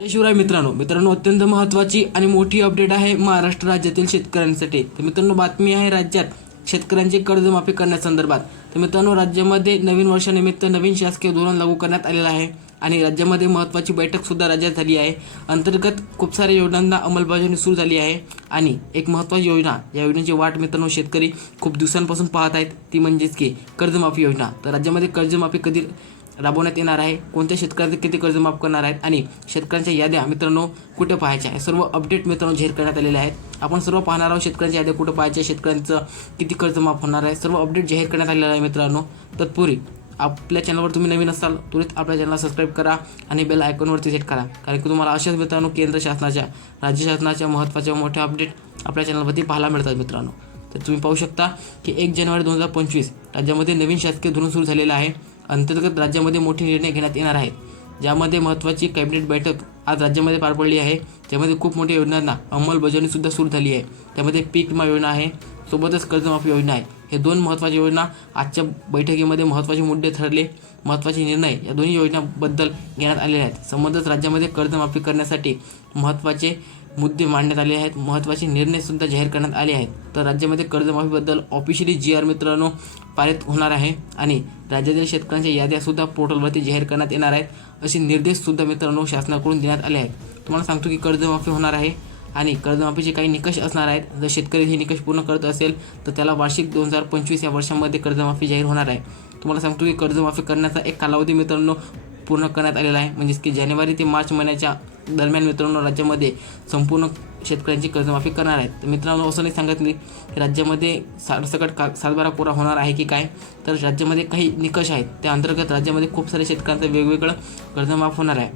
जय शिवराय मित्रांनो मित्रांनो अत्यंत महत्त्वाची आणि मोठी अपडेट आहे महाराष्ट्र राज्यातील शेतकऱ्यांसाठी. तर मित्रांनो बातमी आहे राज्यात शेतकऱ्यांची कर्जमाफी करण्यासंदर्भात. तर मित्रांनो राज्यामध्ये नवीन वर्षानिमित्त नवीन शासकीय धोरण लागू करण्यात आलेलं आहे आणि राज्यामध्ये महत्त्वाची बैठक सुद्धा राज्यात झाली आहे. अंतर्गत खूप साऱ्या योजनांना अंमलबजावणी सुरू झाली आहे आणि एक महत्त्वाची योजना या योजनेची वाट मित्रांनो शेतकरी खूप दिवसांपासून पाहत आहेत. ती म्हणजेच की कर्जमाफी योजना. तर राज्यामध्ये कर्जमाफी कधी राबवण्यात येणार आहे. कोणत्या शेतकऱ्यांचे किती कर्ज माफ करणार आहेत आणि शेतकऱ्यांच्या याद्या मित्रांनो कुठे पाहायच्या आहे सर्व अपडेट मित्रांनो जाहीर करण्यात आलेले आहेत. आपण सर्व पाहणार आहोत शेतकऱ्यांच्या याद्या कुठे पाहायच्या शेतकऱ्यांचं किती कर्ज माफ होणार आहे? सर्व अपडेट जाहीर करण्यात आलेलं आहे मित्रांनो. तत्पूर्वी आपल्या चॅनलवर तुम्ही नवीन असाल त्वरित आपल्या चॅनलला सबस्क्राईब करा आणि बेल आयकॉनवरती सेट करा. कारण की तुम्हाला अशाच मित्रांनो केंद्र शासनाच्या राज्य शासनाच्या महत्त्वाच्या मोठ्या अपडेट आपल्या चॅनलवरती पाहायला मिळतात मित्रांनो. तर तुम्ही पाहू शकता की एक जानेवारी दोन हजार पंचवीस राज्यामध्ये नवीन शासकीय धोरण सुरू झालेलं आहे. अंतर्गत राज्यामध्ये मोठे निर्णय घेण्यात येणार आहेत. ज्यामध्ये महत्त्वाची कॅबिनेट बैठक आज राज्यामध्ये पार पडली आहे. ज्यामध्ये खूप मोठ्या योजनांना अंमलबजावणीसुद्धा सुरू झाली आहे. त्यामध्ये पीक विमा योजना आहे सोबतच कर्जमाफी योजना आहे. हे दोन महत्त्वाच्या योजना आजच्या बैठकीमध्ये महत्त्वाचे मुद्दे ठरले. महत्त्वाचे निर्णय या दोन्ही योजनाबद्दल घेण्यात आलेले आहेत. संबंधित राज्यामध्ये कर्जमाफी करण्यासाठी महत्त्वाचे मुद्दे मांडण्यात आले आहेत. महत्त्वाचे निर्णयसुद्धा जाहीर करण्यात आले आहेत. तर राज्यामध्ये कर्जमाफीबद्दल ऑफिशियली जी आर मित्रांनो पारित होणार आहे आणि राज्यातील शेतकऱ्यांच्या याद्यासुद्धा पोर्टलवरती जाहीर करण्यात येणार आहेत. असे निर्देशसुद्धा मित्रांनो शासनाकडून देण्यात आले आहेत. तुम्हाला सांगतो की कर्जमाफी होणार आहे आणि कर्जमाफीचे काही निकष असणार आहेत. जर शेतकरी हे निकष पूर्ण करत असेल तर त्याला वार्षिक दोन हजार पंचवीस या वर्षामध्ये कर्जमाफी जाहीर होणार आहे. तुम्हाला सांगतो की कर्जमाफी करण्याचा एक कालावधी मित्रांनो पूर्ण करण्यात आलेला आहे. म्हणजेच की जानेवारी ते मार्च महिन्याच्या दरम्यान मित्रांनो राज्यामध्ये संपूर्ण शेतकऱ्यांची कर्जमाफी करणार आहेत. तर मित्रांनो असं नाही सांगत की राज्यामध्ये सरसकट का सातबारा कोरा होणार आहे की काय? तर राज्यामध्ये काही निकष आहेत. त्या अंतर्गत राज्यामध्ये खूप सारे शेतकऱ्यांचं वेगवेगळं कर्जमाफ होणार आहे.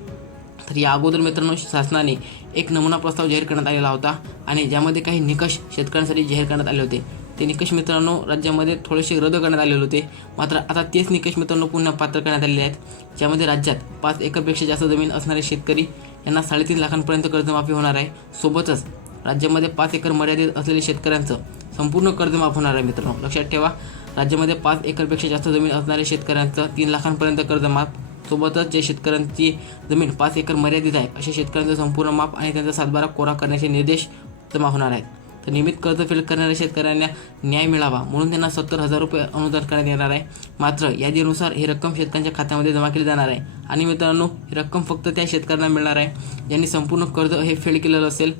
तर या अगोदर मित्रांनो शासनाने एक नमुना प्रस्ताव जाहीर करण्यात आलेला होता आणि ज्यामध्ये काही निकष शेतकऱ्यांसाठी जाहीर करण्यात आले होते. ते निकष मित्रांनो राज्यामध्ये थोडेसे रद्द करण्यात आलेले होते. मात्र आता तेच निकष मित्रांनो पुन्हा पात्र करण्यात आलेले आहेत. ज्यामध्ये राज्यात पाच एकरपेक्षा जास्त जमीन असणारे शेतकरी यांना साडेतीन लाखांपर्यंत कर्जमाफी होणार आहे. सोबतच राज्यामध्ये पाच एकर मर्यादित असलेल्या शेतकऱ्यांचं संपूर्ण कर्जमाफ होणार आहे मित्रांनो. लक्षात ठेवा राज्यामध्ये पाच एकरपेक्षा जास्त जमीन असणाऱ्या शेतकऱ्यांचं तीन लाखांपर्यंत कर्जमाफ. सोबतच जे शेतकऱ्यांची जमीन पाच एकर मर्यादित आहे अशा शेतकऱ्यांचं संपूर्ण माप आणि त्यांचा सातबारा कोरा करण्याचे निर्देश जमा होणार आहेत. तर नियमित कर्ज फेड करणाऱ्या शेतकऱ्यांना न्याय मिळावा म्हणून त्यांना सत्तर हजार रुपये अनुदान करण्यात येणार आहे. मात्र यादीनुसार ही रक्कम शेतकऱ्यांच्या खात्यामध्ये जमा केली जाणार आहे. आणि मित्रांनो ही रक्कम फक्त त्या शेतकऱ्यांना मिळणार आहे ज्यांनी संपूर्ण कर्ज हे फेड केलेलं असेल.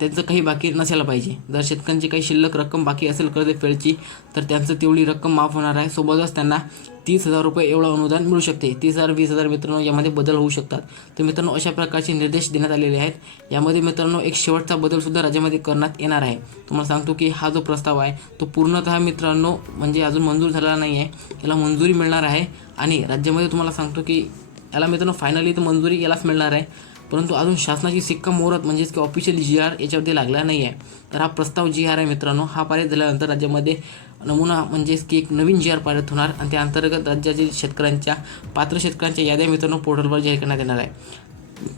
त्यांचं काही बाकी नसायला पाहिजे. जर शेतकऱ्यांची काही शिल्लक रक्कम बाकी असेल कर्ज फेडची तर त्यांचं तेवढी रक्कम माफ होणार आहे. सोबतच त्यांना तीस हजार रुपये एवढं अनुदान मिळू शकते. तीस हजार वीस हजार मित्रांनो यामध्ये बदल होऊ शकतात. तर मित्रांनो अशा प्रकारचे निर्देश देण्यात आलेले आहेत. यामध्ये मित्रांनो एक शेवटचा बदलसुद्धा राज्यामध्ये करण्यात येणार आहे. तुम्हाला सांगतो की हा जो प्रस्ताव आहे तो पूर्णतः मित्रांनो म्हणजे अजून मंजूर झालेला नाही आहे याला मंजुरी मिळणार आहे. आणि राज्यामध्ये तुम्हाला सांगतो की याला मित्रांनो फायनली तर मंजुरी यालाच मिळणार आहे. परंतु अजून शासनाची सिक्का मोहरत म्हणजेच की ऑफिशियल जी आर याच्यावरती लागला नाही आहे तर हा प्रस्ताव जी आर आहे मित्रांनो. हा पारित झाल्यानंतर राज्यामध्ये नमुना म्हणजेच की एक नवीन जी आर पारित होणार आणि त्या अंतर्गत राज्यातील शेतकऱ्यांच्या पात्र शेतकऱ्यांच्या याद्या मित्रांनो पोर्टलवर जाहीर करण्यात येणार आहे.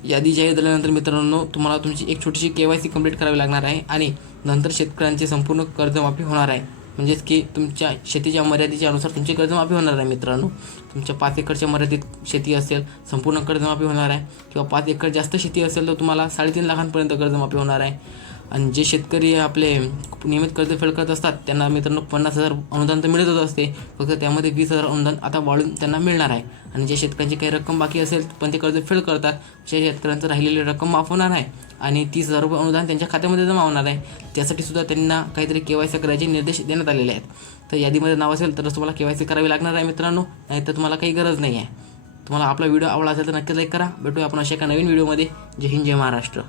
यादी जाहीर झाल्यानंतर मित्रांनो तुम्हाला तुमची एक छोटीशी के वाय सी कंप्लीट करावी लागणार आहे आणि नंतर शेतकऱ्यांचे संपूर्ण कर्जमाफी होणार आहे. म्हणजेच की तुमच्या शेतीच्या मर्यादेच्या अनुसार तुमची कर्जमाफी होणार आहे मित्रांनो. तुमच्या पाच एकरच्या मर्यादित शेती असेल संपूर्ण कर्जमाफी होणार आहे. किंवा पाच एकर जास्त शेती असेल तर तुम्हाला साडेतीन लाखांपर्यंत कर्जमाफी होणार आहे. आणि जे शेतकरी आपले नियमित कर्ज फेड करत असतात त्यांना मित्रांनो पन्नास हजार अनुदान तर मिळतच असते. फक्त त्यामध्ये वीस हजार अनुदान आता वाढून त्यांना मिळणार आहे. आणि जे शेतकऱ्यांची काही रक्कम बाकी असेल पण ते कर्ज फेड करतात त्या शेतकऱ्यांचं राहिलेली रक्कम माफ होणार आहे. आणि तीस हजार रुपये अनुदान त्यांच्या खात्यामध्ये जमा होणार आहे. त्यासाठी सुद्धा त्यांना काहीतरी के वाय सी करायचे निर्देश देण्यात आलेले आहेत. तर यादीमध्ये नाव असेल तरच तुम्हाला के वाय सी करावी लागणार आहे मित्रांनो. नाहीतर तुम्हाला काही गरज नाही आहे. तुम्हाला आपला व्हिडिओ आवडला असेल तर नक्की लाईक करा. भेटूया आपण अशा एका नवीन व्हिडिओमध्ये. जय हिंद जय महाराष्ट्र.